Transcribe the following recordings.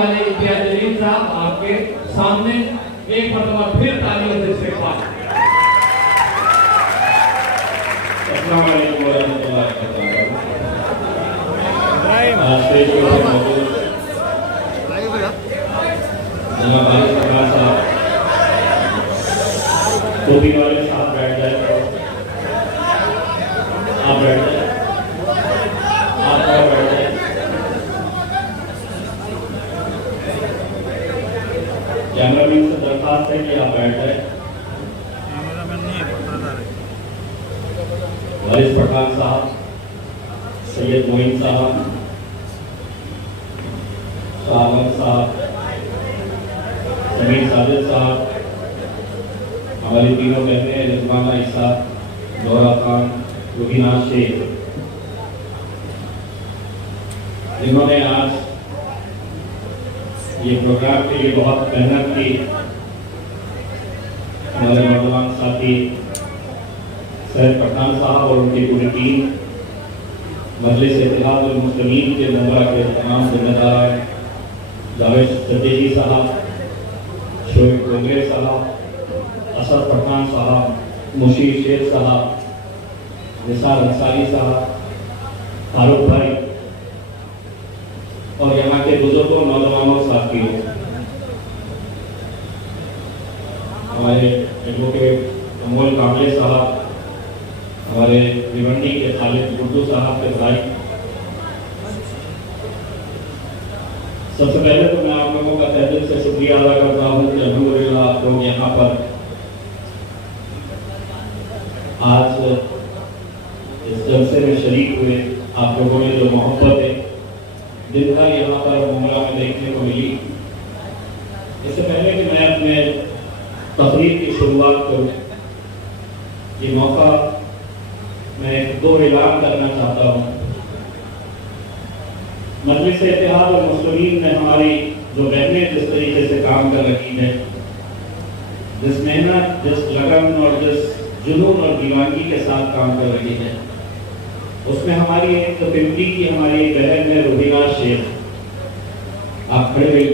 वाले इम्तियाज जलील साहब आपके सामने एक मरतबा फिर तालियों से इस्तेमाल। अस्सलाम वालेकुम वरहमतुल्लाहि वबरकातुहू। आज स्टेज पे मौजूद जनाब भाई सरकार साहब, टोपी वाले साहब बैठ जाए, आप बैठ जाए, आप बैठ जाए। कैमरामैन से दरखास्त है कि आप बैठ जाए। वारिस पठान साहब, सैयद मोइन साहब, शाहमद साहब, समीर साजिद साहब, हमारी तीनों बहनें रिजवाना ईसा, दोहरा खान, रुबीना शेख, जिन्होंने आज ये प्रोग्राम के लिए बहुत मेहनत की। हमारे नौजवान साथी सैयद पठान साहब और उनकी पूरी टीम, मजलिस इत्तेहादुल मुस्लिमीन के मुंबरा के तमाम जिम्मेदार हैं, जावेद सद्दीकी साहब, शोएब डोंगरे साहब, असद पठान साहब, मुशीर शेख साहब, निसार अंसारी साहब, फारूक भाई और यहाँ के बुजुर्गों, नौजवानों, साथियों, हमारे एडवोकेट अमोल कामले साहब, हमारे भिवंडी के खालिद गुड्डू साहब के भाई, सबसे पहले तो मैं आप लोगों का तहे दिल से शुक्रिया अदा करता हूँ कि अल्हम्दुलिल्लाह आप लोग यहाँ पर आज इस जलसे में शरीक हुए। आप लोगों ने जो मोहब्बत है दिन भर यहाँ पर मुंबरा में देखने को मिली। इससे पहले कि मैं अपने तकरीर की शुरुआत करूँ, ये मौका मैं दो ऐलान करना चाहता हूँ। मजलिस इत्तेहादुल मुस्लिमीन में हमारी जो बहनें जिस तरीके से काम कर रही है, जिस मेहनत, जिस लगन और जिस जुनून और दीवानगी के साथ काम कर रही है, उसमें हमारी एक पिंपली की हमारी एक बहन है रुबीना शेख। आप खड़े रहिए।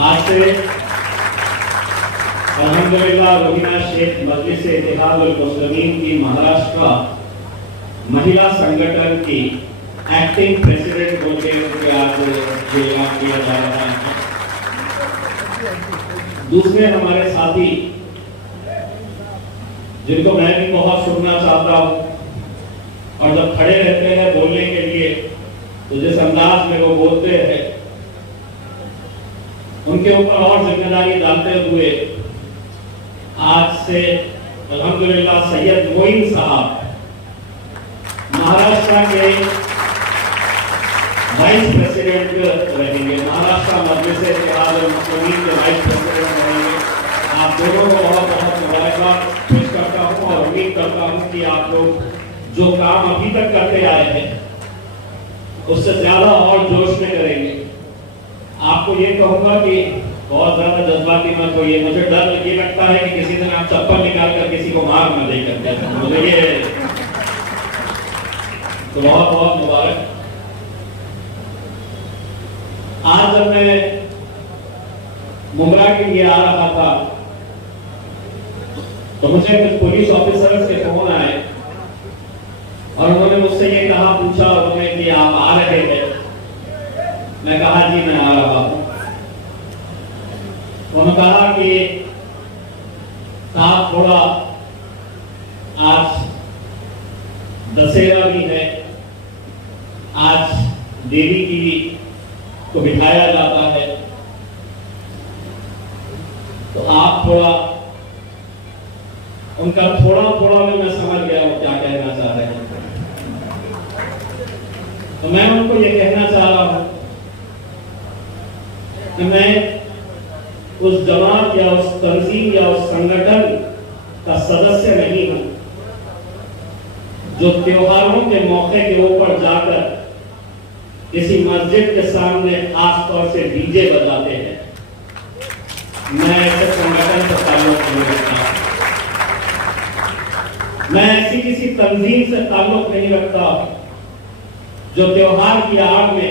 आज से अल्हम्दुलिल्लाह रुबीना शेख मजलिस इत्तेहादुल मुस्लिमीन की महाराष्ट्र महिला संगठन की एक्टिंग प्रेसिडेंट होकर उनके आज ये ऐलान किया जा रहा है। दूसरे हमारे साथी जिनको मैं भी बहुत सुनना चाहता हूँ और जब खड़े रहते हैं बोलने के लिए तो जिस अंदाज में वो बोलते हैं, उनके ऊपर और जिम्मेदारी डालते हुए आज से अल्हम्दुलिल्लाह सैयद मोइन साहब महाराष्ट्र के वाइस प्रेसिडेंट रहेंगे, महाराष्ट्र मजलिस इत्तेहादुल मुस्लिमीन के वाइस प्रेसिडेंट रहेंगे। आप दोनों को बहुत बहुत मुबारकबाद पेश करता हूँ और उम्मीद करता हूँ कि आप लोग जो काम अभी तक करते आए हैं उससे ज्यादा और जोश में करेंगे। आपको ये कहूँगा कि बहुत ज्यादा जज्बाती मत होइए। मुझे डर ये लगता है कि किसी दिन आप चप्पल निकाल कर किसी को मार न दे करके, मुझे ये तो बहुत बहुत मुबारक। आज जब मैं मुंबरा के लिए आ रहा था तो मुझे कुछ पुलिस ऑफिसर्स के फोन आए और उन्होंने मुझसे ये कहा, पूछा उन्होंने कि आप आ रहे हैं? मैं कहा जी मैं आ रहा हूं। उन्होंने कहा कि साहब थोड़ा आज दशहरा भी है, आज देवी की को बिठाया जाता है, तो आप थोड़ा उनका थोड़ा में मैं समझ गया वो क्या कहना चाह रहे हैं। तो मैं उनको ये कहना चाह रहा हूं कि मैं उस जमात या उस तंजीम या उस संगठन का सदस्य नहीं हूं जो त्योहारों के मौके के ऊपर जाकर किसी मस्जिद के सामने खास तौर से डीजे बजाते हैं। मैं ऐसे संगठन से ताल्लुक नहीं रखता, मैं ऐसी किसी तंजीम से ताल्लुक नहीं रखता जो त्योहार की आड़ में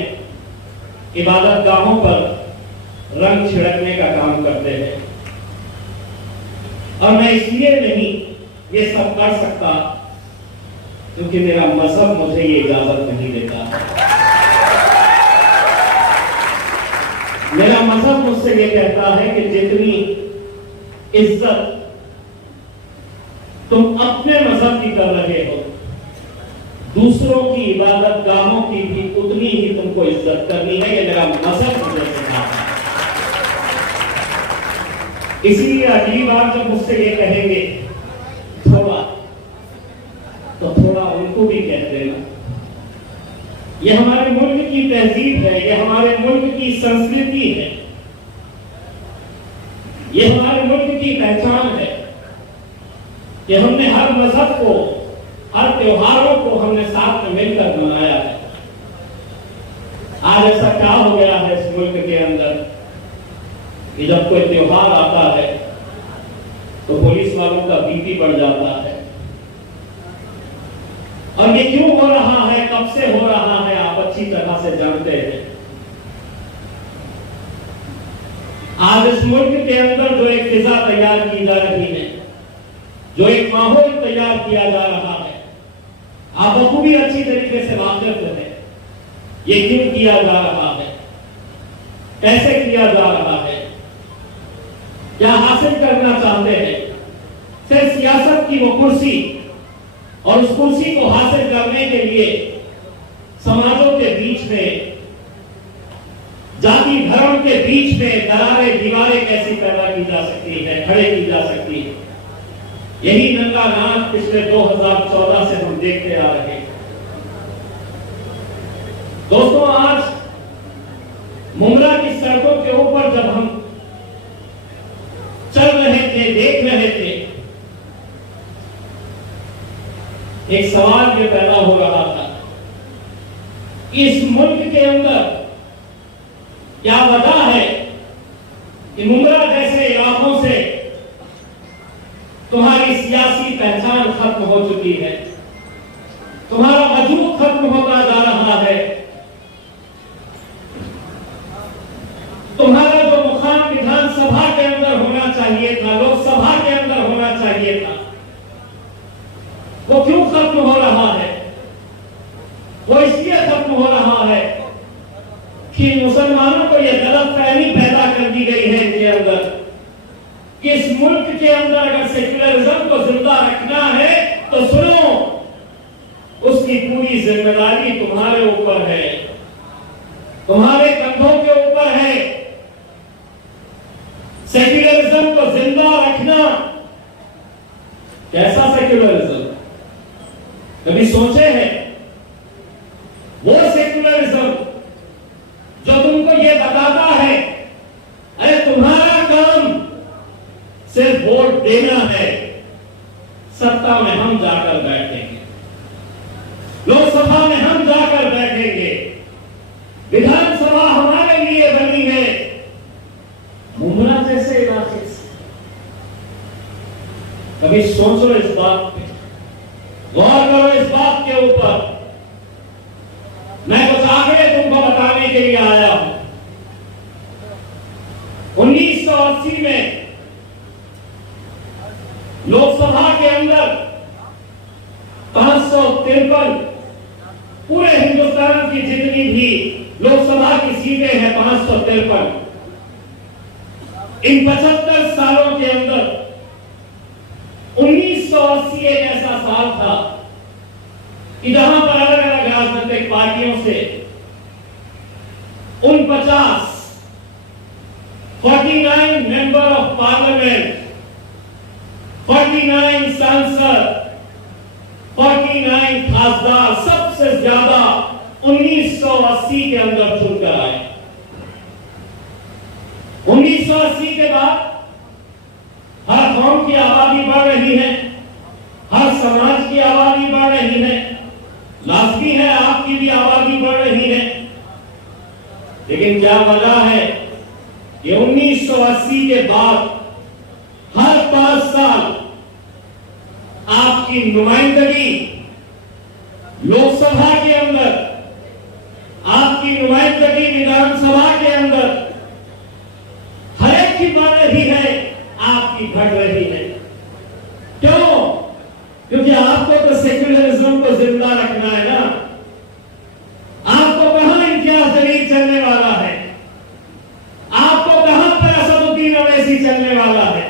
इबादत गाहों पर रंग छिड़कने का काम करते हैं। और मैं इसलिए नहीं ये सब कर सकता क्योंकि मेरा मजहब मुझे ये इजाजत नहीं देता। मेरा मजहब मुझसे ये कहता है कि जितनी इज्जत तुम अपने मजहब की कर रहे हो, दूसरों की इबादत गाहों की भी उतनी ही तुमको इज्जत करनी है। ये मेरा मजहब मुझे सिखाता है। इसीलिए अगली बार जब मुझसे ये कहेंगे थोड़ा, तो थोड़ा उनको भी कह देना। ये हमारे मुल्क की तहजीब है, ये हमारे मुल्क की संस्कृति है, ये हमारे मुल्क की पहचान है कि हमने हर मजहब को, हर त्योहारों को हमने साथ में मिलकर मनाया है। आज ऐसा क्या हो गया है इस मुल्क के अंदर कि जब कोई त्योहार आता है तो पुलिस वालों का बीपी बढ़ जाता है। और ये क्यों हो रहा है, कब से हो रहा है, आप अच्छी तरह से जानते हैं। आज इस मुल्क के अंदर जो एक फिजा तैयार की जा रही है, जो एक माहौल तैयार किया जा रहा है, आप बखूबी अच्छी तरीके से वाकिफ है। ये क्यों किया जा रहा है, कैसे किया जा रहा है, क्या हासिल करना चाहते हैं। सिर्फ सियासत की वो कुर्सी, और उस कुर्सी को हासिल करने के लिए समाजों के बीच में, जाति धर्म के बीच में दरारें दीवारें कैसी पैदा की जा सकती है, खड़े की जा सकती है। यही नंगा नाच पिछले 2014 से हम देखते आ रहे हैं। दोस्तों, आज मुमरा की सड़कों के ऊपर जब हम चल रहे थे, देख रहे थे, एक सवाल ये पैदा हो रहा था, इस मुल्क के अंदर क्या वजह है कि मुमरा जैसे इलाकों से तुम्हारी सियासी पहचान खत्म हो चुकी है, तुम्हारा वजूद खत्म होता जा रहा है, तुम्हारा जो मुकाम विधानसभा के अंदर होना चाहिए था, लोकसभा के अंदर होना चाहिए था, वो क्यों खत्म हो रहा है। वो इसलिए खत्म हो रहा है कि मुसलमानों को यह गलतफहमी पैदा कर दी गई है इनके अंदर कि इस मुल्क के अंदर अगर सेक्युलरिज्म को जिंदा रखना है तो सुनो, उसकी पूरी जिम्मेदारी तुम्हारे ऊपर है, तुम्हारे कंधों के ऊपर है। सेक्युलरिज्म को जिंदा रखना। कैसा सेक्युलरिज्म कभी सोचे हैं? वो सेक्युलरिज्म जो तुमको ये बताता है अरे तुम्हारा काम सिर्फ वोट देना है, सत्ता में हम जाकर बैठेंगे, लोकसभा में हम जाकर बैठेंगे, विधानसभा हमारे लिए बनी है। मुमरा जैसे इलाके से कभी सोचो इस बात पे, गौर करो इस बात के ऊपर। मैं कुछ आंकड़े तुमको बताने के लिए आया हूं। 1980 में लोकसभा के अंदर 553, पूरे हिंदुस्तान की जितनी भी लोकसभा की सीटें हैं 553। इन 75 सालों के अंदर 1980 एक ऐसा साल था कि जहां पर अलग अलग राजनीतिक पार्टियों से 49 मेंबर ऑफ पार्लियामेंट, 49 सांसद, 49 खासदार सबसे ज्यादा 1980 के अंदर चुनकर आए। 1980 के बाद हर कौम की आबादी बढ़ रही है, हर समाज की आबादी बढ़ रही है, लाजमी है आपकी भी आबादी बढ़ रही है। लेकिन क्या वजह है कि 1980 के बाद हर 5 साल आपकी नुमाइंदगी लोकसभा के अंदर, आपकी आपकी नुमाइंदगी विधानसभा के अंदर हर एक की बढ़ रही है, आपकी घट रही है। क्यों? क्योंकि आपको तो सेक्युलरिज्म को जिंदा रखना है ना। आपको कहां इम्तियाज जलील चलने वाला है, आपको कहां पर असदुद्दीन अवैसी चलने वाला है।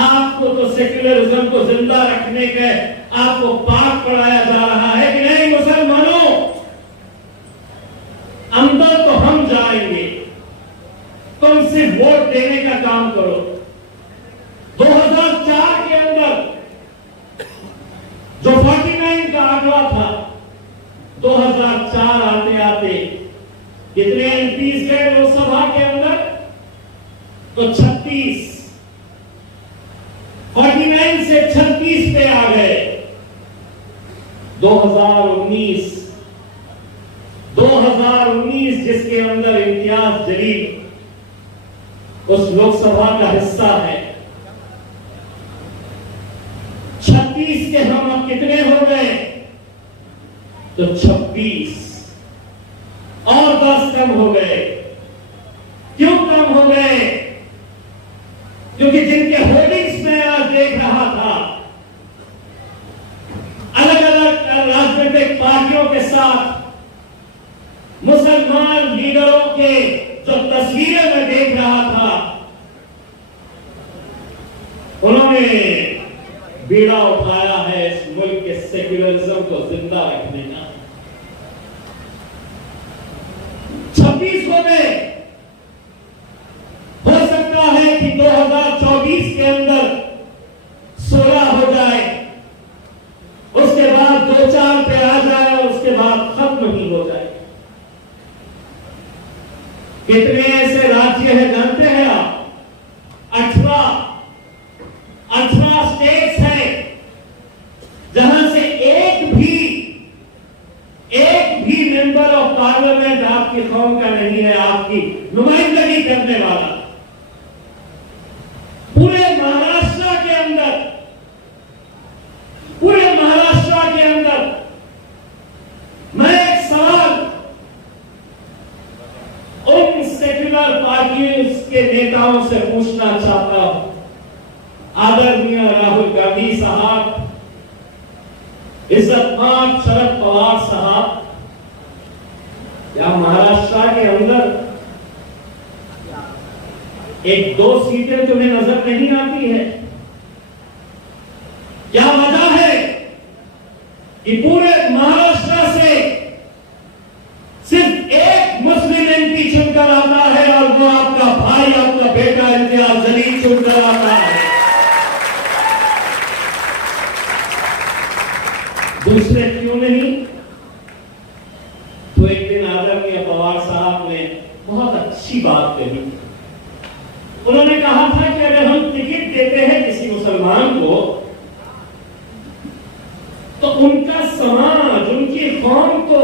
आपको तो सेक्युलरिज्म को जिंदा रखने के आपको पाठ पढ़ाया जा रहा है कि नहीं मुसलमानों, अंदर तो हम जाएंगे, तुम सिर्फ वोट देने का काम करो। 2004 के अंदर जो 49 का आंकड़ा था, 2004 आते आते कितने एमपीज गए लोकसभा के अंदर? तो 36। 49 से 36 पे आ गए। 2019 जिसके अंदर इम्तियाज जलील उस लोकसभा का हिस्सा है, 36 के हम अब कितने हो गए? तो 26 और 10 कम हो गए। क्यों कम हो गए? क्योंकि जिनके होर्डिंग्स में आज देख रहा था, अलग अलग राजनीतिक पार्टियों के साथ मुसलमान लीडरों के जो तस्वीरें में देख रहा था, उन्होंने बीड़ा उठाया है इस मुल्क के सेक्युलरिज्म को जिंदा रखने का। 26 हो गए। हो सकता है कि 2024 के अंदर 16 हो जाए, उसके बाद 2-4 पे आ जाए और उसके बाद खत्म ही हो जाए। कितने ऐसे राज्य हैं जानते हैं आप? 18 स्टेट्स हैं जहां से एक भी मेंबर ऑफ पार्लियामेंट आपकी कौम का नहीं है, आपकी नुमाइंदगी करने वाला। पूरे महाराष्ट्र के अंदर मैं एक सवाल उन सेक्युलर पार्टियों के नेताओं से पूछना चाहता हूं। आदरणीय राहुल गांधी साहब, इज्जतमान शरद पवार साहब, क्या महाराष्ट्र के अंदर 1-2 सीटें तुम्हें नजर नहीं आती है? क्या वजह है कि पूरे महाराष्ट्र से सिर्फ एक मुस्लिम एमपी चुनकर आता है और वो आपका भाई, आपका बेटा इम्तियाज जलील चुनकर आता है? दूसरे क्यों नहीं? तो एक दिन आदरणीय पवार साहब ने बहुत अच्छी बात कही। उन्होंने कहा था कि अगर हम टिकट देते हैं किसी मुसलमान को, तो उनका समाज, उनकी कौम तो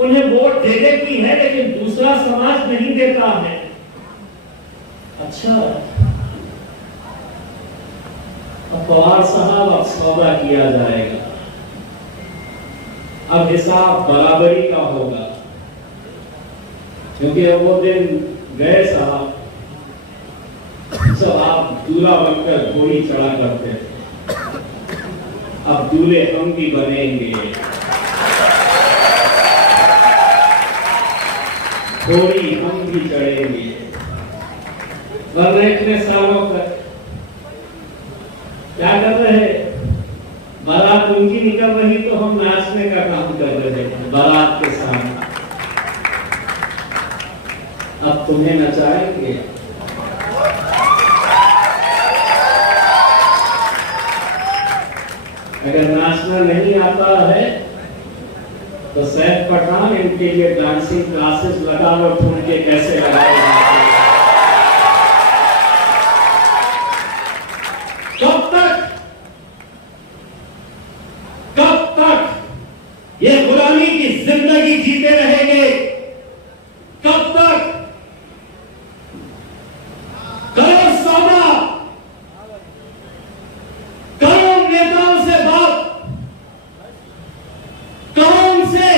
उन्हें वोट दे देती है, लेकिन दूसरा समाज नहीं देता है। अच्छा, अब पवार साहब अब सौदा किया जाएगा, अब हिसाब बराबरी का होगा, क्योंकि अब वो दिन गए साहब सब आप दूल्हा बनकर घोड़ी चढ़ा करते थे। अब दूल्हे हम भी बनेंगे, घोड़ी हम भी चढ़ेंगे। वरना इतने सालों तक क्या कर रहे? बारात उनकी निकल रही तो हम नाचने का काम कर रहे हैं बारात के साथ। अब तुम्हें नचाएंगे। अगर नाचना नहीं आता है तो सैफ पठान इनके लिए डांसिंग क्लासेस लगा लो, ठुमके कैसे लगाए जाते हैं। कब तक ये गुलामी की जिंदगी जीते रहेंगे? कब तक? करो सौदा, करो नेताओं से बात, करो उनसे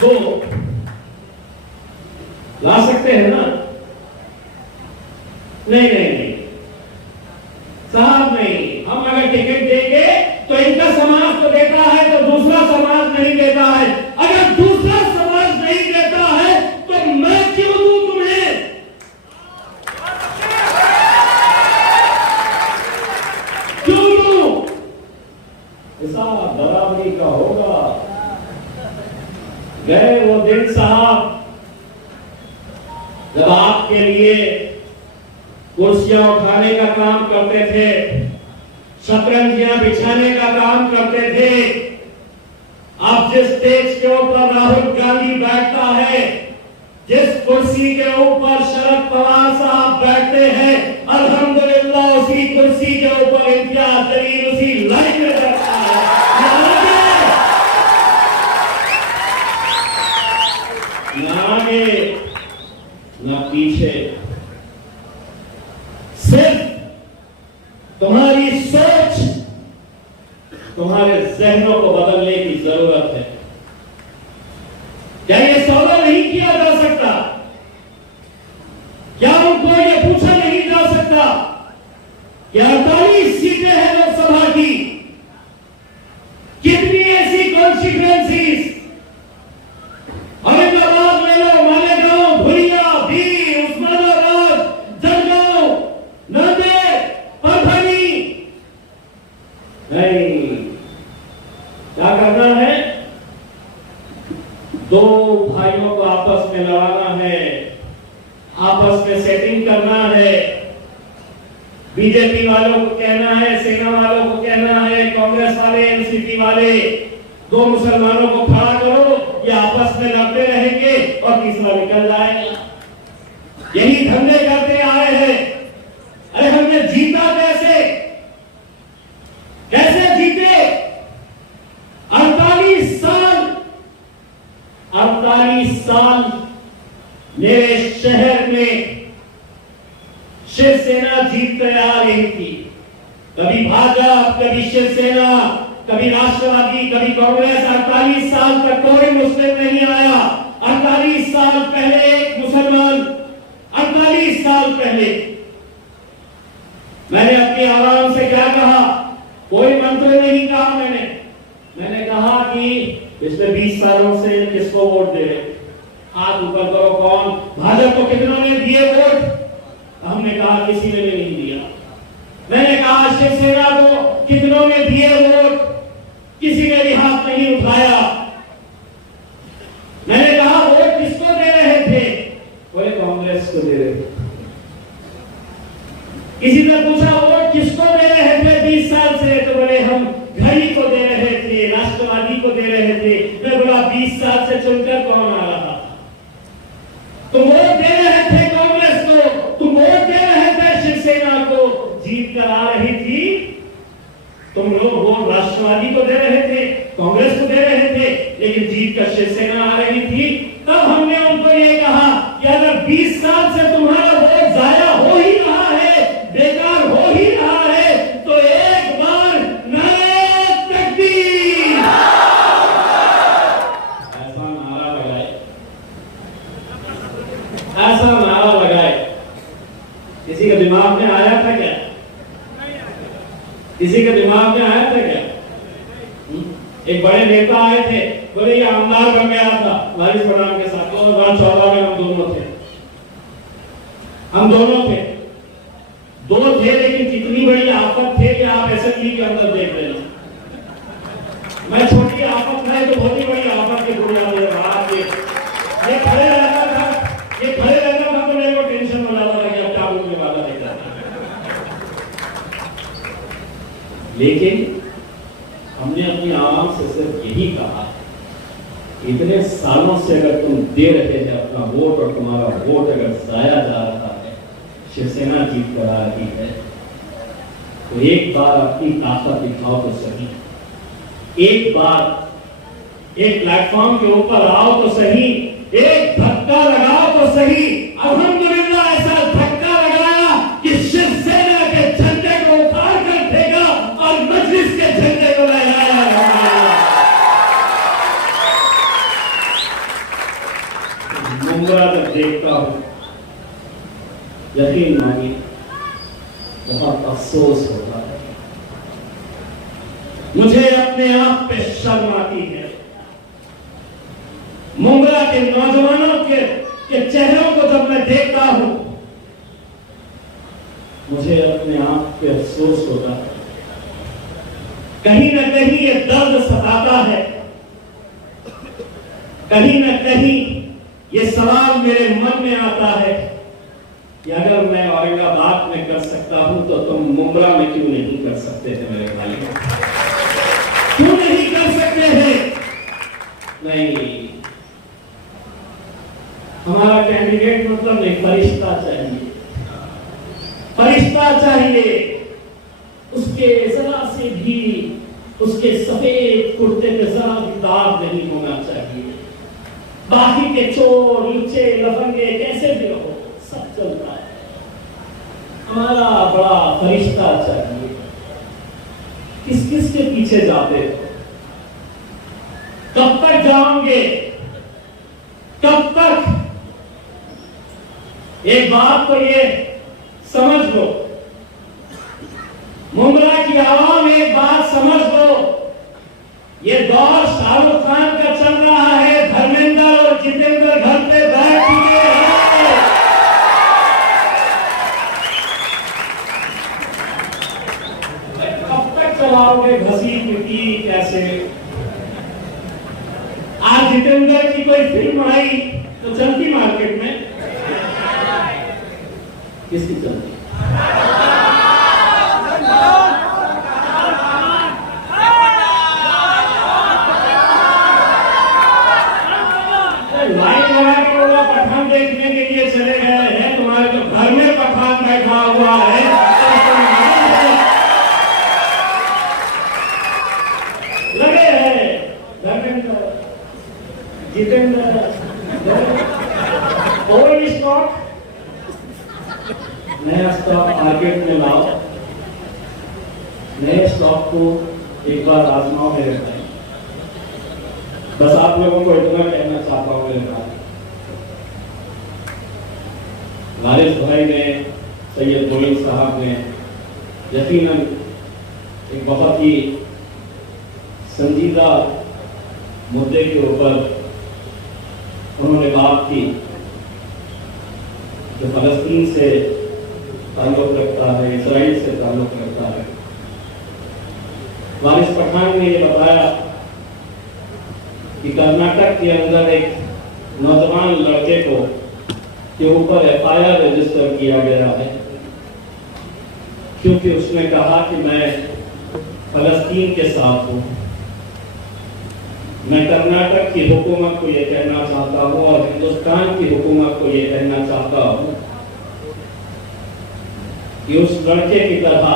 दो ला सकते हैं ना? नहीं नहीं नहीं साहब, नहीं। हम अगर टिकट देंगे तो इनका समाज तो देता है, तो दूसरा समाज नहीं देता है। अगर दूसरा समाज नहीं देता है तो मैं क्यों दूं तुम्हें? क्यों दूं? हिसाब बराबरी का होगा। गए वो दिन साहब जब आपके लिए कुर्सियां उठाने का काम करते थे, शतरंजियां बिछाने का काम करते थे। अब जिस स्टेज के ऊपर राहुल गांधी बैठता है, जिस कुर्सी के ऊपर शरद पवार साहब बैठते हैं, अल्हम्दुलिल्लाह उसी कुर्सी के ऊपर इम्तियाज जलील उसी लाइन में बैठता है। ना आगे ना पीछे, सिर्फ तुम्हारी सोच, तुम्हारे जहनों को बदलने की जरूरत है। क्या ये सौदा नहीं किया जा सकता? क्या उनको ये पूछा नहीं जा सकता कि 48 सीटें हैं लोकसभा की, कितनी ऐसी कॉन्स्टिट्यूएंसीज, औरंगाबाद ले लो, मालेगांव, भुरिया, बीर, उस्मानाबाद, जलगांव, नांदेड़, परभणी। नहीं, क्या करना है? दो भाइयों को आपस में लड़ाना है, आपस में सेटिंग करना है। बीजेपी वालों को कहना है, सेना वालों को कहना है, कांग्रेस वाले, एनसीपी वाले, दो मुसलमानों को खड़ा करो, ये आपस में लड़ते रहेंगे और तीसरा निकल जाएगा। यही धंधे करते आए हैं। अरे हमने जीता कैसे? कैसे जीते? 48 साल, 48 साल मेरे शहर में शिवसेना जीतते आ रही थी। कभी भाजपा, कभी शिवसेना, कभी राष्ट्रवादी, कभी कांग्रेस। 48 साल तक कोई मुस्लिम नहीं आया। 48 साल पहले एक मुसलमान, 48 साल पहले मैंने अपनी आवाम से क्या कहा? कोई मंत्र नहीं कहा मैंने कहा कि पिछले 20 सालों से किसको वोट दे रहे? हाथ ऊपर करो। कौन? भाजपा को कितनों ने दिए वोट? हमने कहा किसी ने भी नहीं दिया। मैंने कहा शिवसेना को कितनों ने दिए वोट? किसी ने भी हाथ नहीं उठाया। मैंने कहा वोट किसको दे रहे थे? बोले कांग्रेस को दे रहे थे। किसी ने पूछा वोट किसको दे रहे थे 20 साल से? तो बोले हम घड़ी को दे रहे थे, राष्ट्रवादी को दे रहे थे। मैं बोला 20 साल से चुनकर कौन आ रहा? तुम वोट दे रहे थे कांग्रेस को, तुम वोट दे रहे थे शिवसेना को, जीत कर आ रही थी। तुम लोग वोट राष्ट्रवादी को दे रहे थे, कांग्रेस को दे रहे थे, लेकिन जीत कर शिवसेना आ रही थी। तब हमने उनको ये कहा कि अगर 20 साल से तुम्हारा वोट जाया हो ही रहा है, बेकार हो ही रहा है, तो एक बार नारे तकबीर ऐसा नारा लगाए, ऐसा नारा लगाए। किसी के दिमाग में आया था क्या? किसी के दिमाग में आया था क्या? एक बड़े नेता आए थे, बोले ये आमदार बन गया था वारिस पठान के साथ। 2014 में हम दोनों थे, दो थे, लेकिन कितनी बड़ी आफत थे कि आप असेंबली के अंदर देख लेना। मैं छोटी आफत है तो बहुत ही बड़ी आफत के बुनियाद पर ये खड़े रहता था, तो मेरे को टेंशन हो जाता था कि अब क्या बोलने वाला है। लेकिन हमने अपनी आवाम से सिर्फ यही कहा, इतने सालों से अगर तुम दे रहे थे अपना वोट और तुम्हारा वोट अगर जाया जा रहा है, शिवसेना जीत कर आ रही है, तो एक बार अपनी ताकत दिखाओ तो सही। एक बार एक प्लेटफॉर्म के ऊपर आओ तो सही, एक धक्का लगाओ तो सही। अल्हम्दुलिल्लाह ऐसा धक्का लगाया कि शिवसेना के झंडे को उखाड़ कर फेंका और मजलिस के झंडे को लहराया। देखता हूँ, यकीन मानिए बहुत अफसोस होता है। मुझे अपने आप पे शर्म आती है। मुंब्रा के नौजवानों के चेहरों को जब मैं देखता हूं, मुझे अपने आप पे अफसोस होता है। कहीं न कहीं ये दर्द सताता है, कहीं न कहीं ये सवाल मेरे मन में आता है कि अगर मैं औरंगाबाद में कर सकता हूं तो तुम मुंब्रा में क्यों नहीं कर सकते थे मेरे भाई? क्यों नहीं कर सकते हैं? नहीं, हमारा कैंडिडेट मतलब एक फरिश्ता चाहिए, फरिश्ता चाहिए। उसके जरा से भी उसके सफेद कुर्ते पे जरा भी दाग नहीं होना चाहिए। बाकी के चोर लुच्चे लफंगे कैसे भी हो, सब चलता है। हमारा बड़ा फरिश्ता चाहिए। किस किस के पीछे जाते हो? कब तक जाओगे? कब तक? एक बात तो ये समझ लो, मुंब्रा की आवाम एक बात समझ लो, ये दौर शाहरुख खान का चल रहा है। धर्मेंद्र और जितेंद्र घर पे बैठ चुके हैं। कब तक चलाओगे घसी पिटी कैसे? आज जितेंद्र की कोई फिल्म आई तो चलती मार्केट में? किसकी चलती? लाइन लगा के वो पठान देखने के लिए चले गए हैं। तुम्हारे तो घर में पठान बैठा हुआ है। लगे हैं धर्मेंद्र, जितेंद्र, ओल्ड स्टॉक नया स्टॉक मार्केट में लाओ, नए स्टॉक को एक बार आजमाओ मेरे भाई। बस आप लोगों को इतना कहना चाहता हूं मेरे भाई, वारिस भाई ने, सैयद मोइन साहब ने यकीनन एक बहुत ही संजीदा मुद्दे के ऊपर उन्होंने बात की जो फलस्तीन से ताल्लुक रखता है, इजराइल से ताल्लुक रखता है। वारिस पठान ने यह बताया कि कर्नाटक के अंदर एक नौजवान लड़के को के ऊपर एफआईआर रजिस्टर किया गया है क्योंकि उसने कहा कि मैं फलस्तीन के साथ हूं। मैं कर्नाटक की हुकूमत को यह कहना चाहता हूं और हिंदुस्तान की हुकूमत को यह कहना चाहता हूं कि उस लड़के की तरह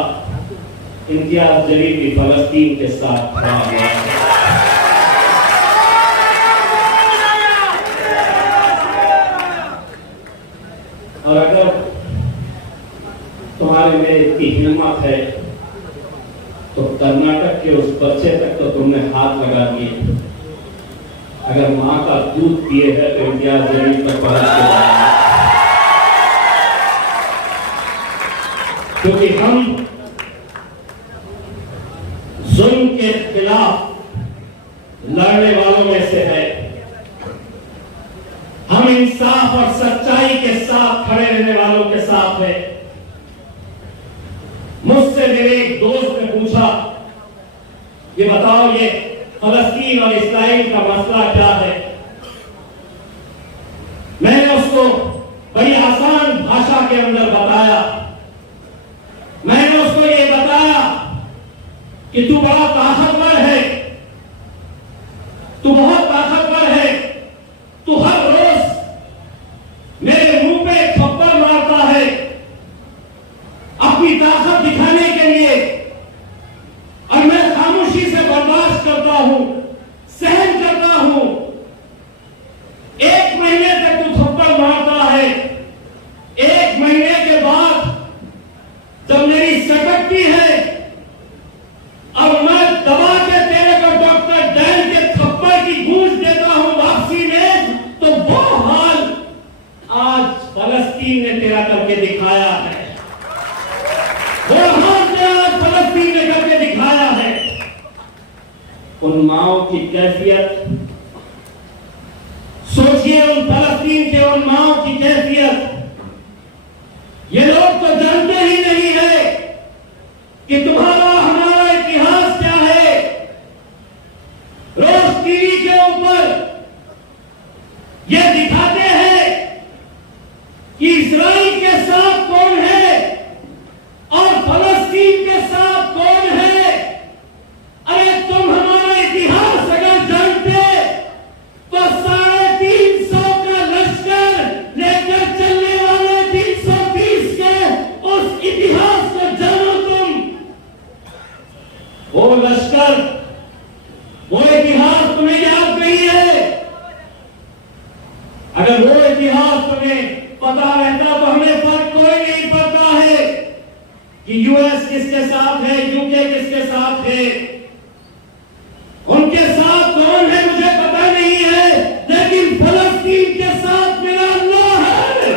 इम्तियाज जलील भी फलस्तीन के साथ खड़ा हुआ है। और अगर तुम्हारे में इतनी हिम्मत है तो कर्नाटक के उस बच्चे तक तो तुमने हाथ लगा दिए। अगर मां का दूध पिए है तो इम्तियाज जलील तक पहुंच के, क्योंकि हम जुल्म के खिलाफ लड़ने वालों में से है। हम इंसाफ और सच्चाई के साथ खड़े रहने वालों के साथ है। मुझसे मेरे एक दोस्त ने पूछा कि बताओ ये फलस्तीन और इस्राइल का मसला क्या है। मैंने उसको बड़ी आसान भाषा के अंदर बताया। मैंने उसको ये बताया कि तू बड़ा ताकतवर है, तू बहुत ताकतवर है, तू हर रोज मेरे मुंह पे थप्पड़ मारता है अपनी ताकत दिखाने के लिए, और मैं खामोशी से बर्दाश्त करता हूं, सहन करता हूं। एक महीने तक तू थप्पड़ मारता है, एक महीने के बाद जब मेरी सकती है और मैं दबा के तेरे को डॉक्टर डैन के थप्पड़ की गूंज देता सोचिए उन फलस्तीन के उन माओ की कैफियत। ये लोग तो जानते ही नहीं है कि तुम्हारा हमारा इतिहास क्या है। रोज टीवी के ऊपर ये दिखाते हैं कि इस्राइल के साथ कौन है और फलस्तीन के साथ कौन है। अरे तुम हमारा इतिहास अगर जानते तो 350 का लश्कर लेकर चलने वाले 330 के उस इतिहास को जानो तुम। वो लश्कर, वो इतिहास तुम्हें याद नहीं है। अगर वो इतिहास तुम्हें पता रहता तो हमें फर्क कोई नहीं पड़ता है कि यूएस किसके साथ है, यूके किसके साथ है, उनके साथ कौन है मुझे पता नहीं है, लेकिन फलस्तीन के साथ मेरा अल्लाह है।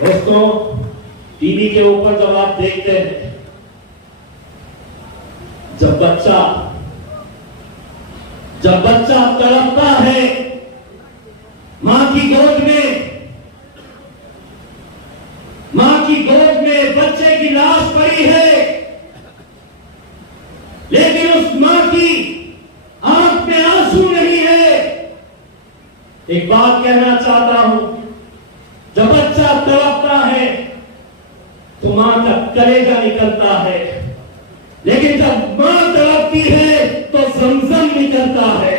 दोस्तों, टीवी के ऊपर जब आप देखते हैं, जब बच्चा तड़पता है मां की गोद में बच्चे की लाश पड़ी है, लेकिन उस मां की आंख में आंसू नहीं है। एक बात कहना चाहता हूं, जब बच्चा तड़पता है तो मां का कलेजा निकलता है, लेकिन जब मां तड़पती है तो ज़मज़म निकलता है।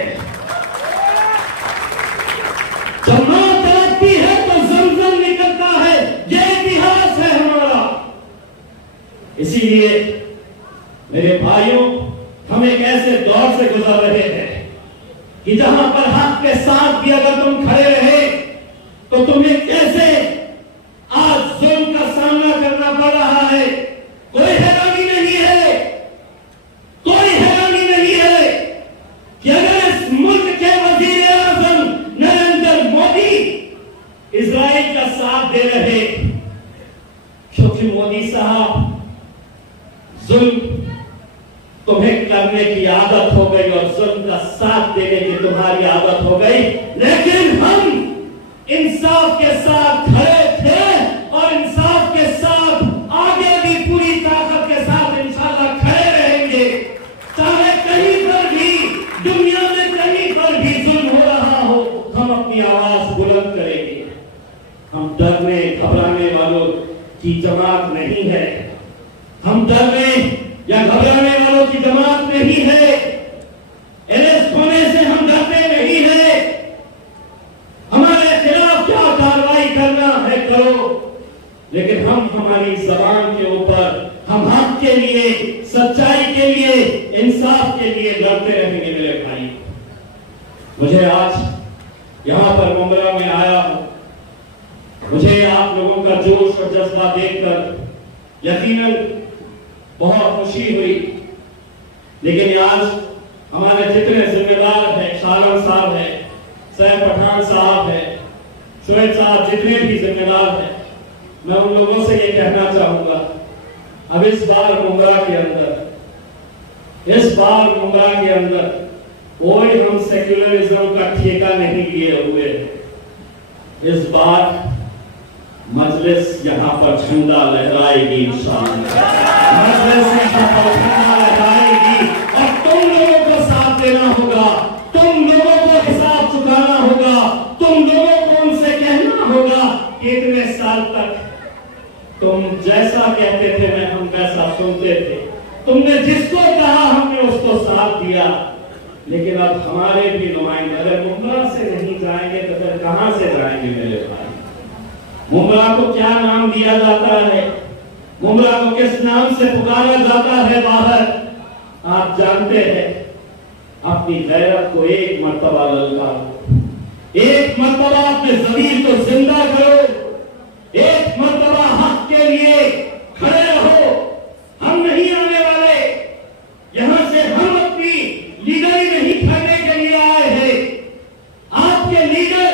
जब मां तड़पती है तो ज़मज़म निकलता है। यह इतिहास है हमारा। इसीलिए मेरे भाइयों, हम एक ऐसे दौर से गुजर रहे हैं कि जहां पर हक के साथ भी अगर तुम खड़े रहे तो तुम्हें कैसे आज जुल्म का सामना करना पड़ रहा है। कोई हैरानी नहीं है, कोई हैरानी नहीं है कि अगर इस मुल्क के वजीर आज़म नरेंद्र मोदी इजराइल का साथ दे रहे, क्योंकि मोदी साहब जुल्म तुम्हें करने की आदत हो गई और जुल्म का साथ देने की तुम्हारी आदत हो गई, लेकिन हम इंसाफ के साथ खड़े थे और इंसाफ के साथ आगे भी पूरी ताकत के साथ इंशाअल्लाह खड़े रहेंगे। चाहे कहीं पर भी दुनिया में कहीं पर भी जुल्म हो रहा हो, हम अपनी आवाज बुलंद करेंगे। हम डरने घबराने वालों की जमात नहीं है, हम डरने या घबराने वालों की जमात नहीं है, अरेस्ट होने से हम डरते नहीं है। हमारे खिलाफ क्या कार्रवाई करना है करो, लेकिन हम हमारी जबान के ऊपर हम हक के लिए, सच्चाई के लिए, इंसाफ के लिए लड़ते रहेंगे। मेरे भाई, मुझे आज यहां पर मुंबरा में आया हूं, मुझे आप लोगों का जोश और जज्बा देखकर यकीनन बहुत खुशी हुई, लेकिन आज हमारे जितने जिम्मेदार हैं, शालन साहब है, सैफ पठान साहब है, शोएब साहब, जितने भी जिम्मेदार हैं, मैं उन लोगों से ये कहना चाहूंगा, अब इस बार मुंबरा के अंदर कोई हम सेक्युलरिज्म का ठेका नहीं लिए हुए। इस बार मजलिस यहाँ पर झंडा लहराएगी इंशाअल्लाह, मजलिस यहाँ पर झंडा लहराएगी और तुम लोगों को साथ देना होगा, तुम लोगों को हिसाब चुकाना होगा, तुम लोगों को उनसे कहना होगा कि इतने साल तक तुम जैसा कहते थे मैं हम वैसा सुनते थे, तुमने जिसको कहा हमने उसको साथ दिया, लेकिन अब हमारे भी नुमाइंदे अगर मुंबरा से नहीं जाएंगे तो फिर कहां से जाएंगे मेरे भाई। मुंबरा को क्या नाम दिया जाता है, मुंबरा को किस नाम से पुकारा जाता है बाहर, आप जानते हैं। अपनी गैरत को एक मर्तबा ललकारो, एक मर्तबा अपने ज़मीर को जिंदा करो, एक मर्तबा हक के लिए खड़े रहो। हम नहीं आने वाले यहां से, हम अपनी लीडरी नहीं करने के लिए आए हैं। आपके लीडर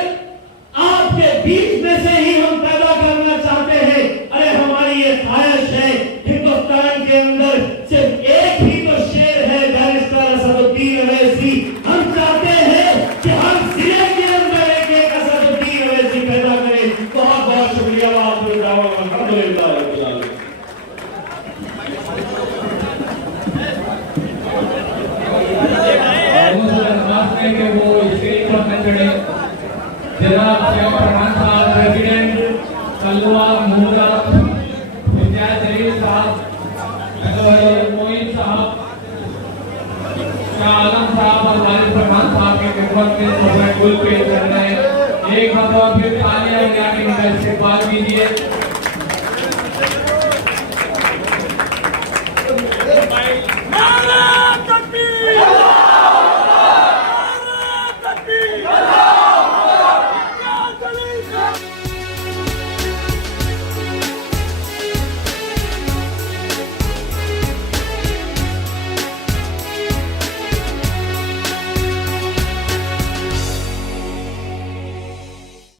आपके बीच में से ही हम पैदा करना चाहते हैं। अरे हमारी ये ख्वाहिश है, हिंदुस्तान के अंदर सिर्फ एक ही तो शेर है, बैरिस्टर असदुद्दीन अवैसी। हम चाहते हैं दरखास्त है कि वो स्टेज पर न चढ़े। जनाब शेख फरमान साहब प्रेसिडेंट, कलवा मोहरा, विद्या जलील साहब, मोइन साहब, शाह आलम साहब और वालिद फरमान साहब के खिदमत में तोहफा गुल पेश कर रहे हैं। एक मरतबा फिर तालियां बजा के इनका इस्तेकबाल कीजिए।